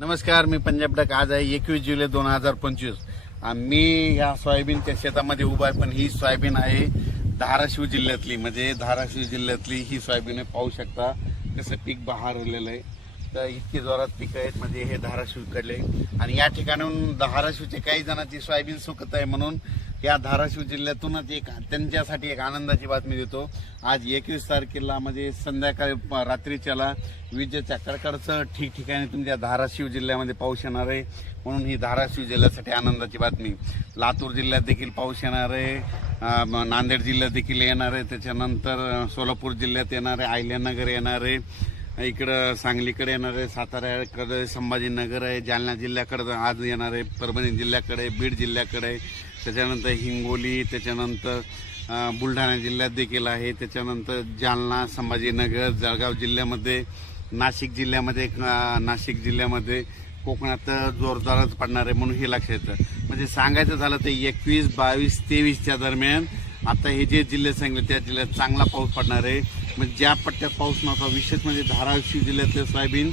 नमस्कार, मी पंजाब डक. आज आहे 21 जुलै 2025. मी या सोयाबीनच्या शेतामध्ये उभा आहे, पण ही सोयाबीन आहे धाराशिव जिल्ह्यातली. म्हणजे धाराशिव जिल्ह्यातली ही सोयाबीन आहे. पाहू शकता कसं पीक बहरलेलं आहे. तर इतकी जोरात पीक आहेत, म्हणजे हे धाराशिवकडले. आणि या ठिकाणून धाराशिवचे काही जणांची सोयाबीन सुकत आहे, म्हणून या धाराशिव जिल्ह्यातूनच एक त्यांच्यासाठी एक आनंदाची बातमी देतो. आज 21 तारखेला म्हणजे संध्याकाळी रात्रीच्याला विजेच्या कडकडाटासह ठिकठिकाणी तुमच्या धाराशिव जिल्ह्यामध्ये पाऊस येणार आहे, म्हणून ही धाराशिव जिल्ह्यासाठी आनंदाची बातमी. लातूर जिल्ह्यात देखील पाऊस येणार आहे, नांदेड जिल्ह्यात देखील येणार आहे, त्याच्यानंतर सोलापूर जिल्ह्यात येणार आहे, अहिल्यानगर येणार आहे, इकडं सांगलीकडे येणार आहे, साताऱ्याकडे संभाजीनगर आहे, जालना जिल्ह्याकडे आज येणार आहे, परभणी जिल्ह्याकडे, बीड जिल्ह्याकडे, त्याच्यानंतर हिंगोली, त्याच्यानंतर बुलढाणा जिल्ह्यात देखील आहे, त्याच्यानंतर जालना, संभाजीनगर, जळगाव जिल्ह्यामध्ये, नाशिक जिल्ह्यामध्ये कोकणात जोरदारच पडणार आहे, म्हणून हे लक्षात येतं. म्हणजे सांगायचं झालं तर 21, 22, 23च्या दरम्यान आता हे जे जिल्हे सांगितले त्या जिल्ह्यात चांगला पाऊस पडणार आहे. म्हणजे ज्या पट्ट्यात पाऊस नव्हता, विशेष म्हणजे धाराशिव जिल्ह्यातले सोयाबीन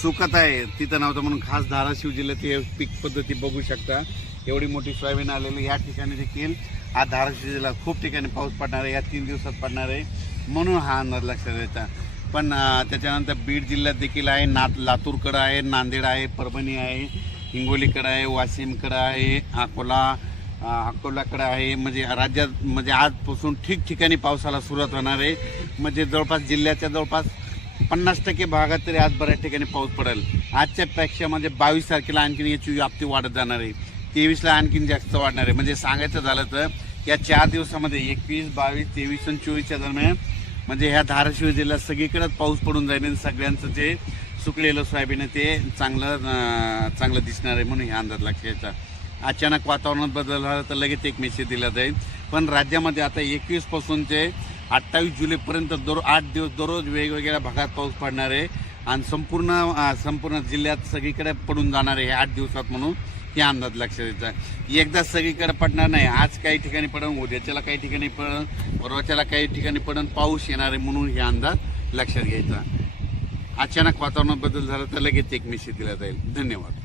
सुकत आहे तिथं नव्हतं, म्हणून खास धाराशिव जिल्ह्यात हे पीक पद्धती बघू शकता. एवढी मोठी सोयाबीन आलेली या ठिकाणी देखील आज धाराशिव जिल्ह्यात खूप ठिकाणी पाऊस पडणार आहे, या 3 दिवसात पडणार आहे, म्हणून हा अंदाज लक्षात येता. पण त्याच्यानंतर बीड जिल्ह्यात देखील आहे, लातूरकडं आहे, नांदेड आहे, परभणी आहे, हिंगोलीकडं आहे, वाशिमकडं आहे, अकोलाकडे आहे. म्हणजे राज्यात म्हणजे आजपासून ठिकठिकाणी पावसाला सुरुवात होणार आहे. म्हणजे जवळपास जिल्ह्याच्या जवळपास 50% भागात तरी आज बऱ्याच ठिकाणी पाऊस पडेल. आजच्या पेक्षा म्हणजे 22 तारखेला आणखीन याची व्याप्ती वाढत जाणार आहे, 23ला आणखीन जास्त वाढणार आहे. म्हणजे सांगायचं झालं तर या 4 दिवसामध्ये 21, 22, 23 आणि 24च्या दरम्यान म्हणजे ह्या धाराशिव जिल्ह्यात सगळीकडेच पाऊस पडून जाईल आणि सगळ्यांचं जे सुकलेलं सोयाबीन आहे ते चांगलं दिसणार आहे, म्हणून हा अंदाज लक्षात यायचा. अचानक वातावरणात बदल झाला तर लगेच एक मेसेज दिला जाईल. पण राज्यामध्ये आता 21 पासून ते 28 जुलैपर्यंत 8 दिवस दररोज वेगवेगळ्या भागात पाऊस पडणार आहे आणि संपूर्ण जिल्ह्यात सगळीकडे पडून जाणार आहे हे 8 दिवसात, म्हणून हे अंदाज लक्षात यायचा. एकदा सगळीकडे पडणार नाही, आज काही ठिकाणी पडून, उद्याच्याला काही ठिकाणी पडून, परवाच्याला काही ठिकाणी पडून पाऊस येणार आहे, म्हणून हे अंदाज लक्षात घ्यायचा. अचानक वातावरणात बदल झाला तर लगेच एक मेसेज दिला जाईल. धन्यवाद.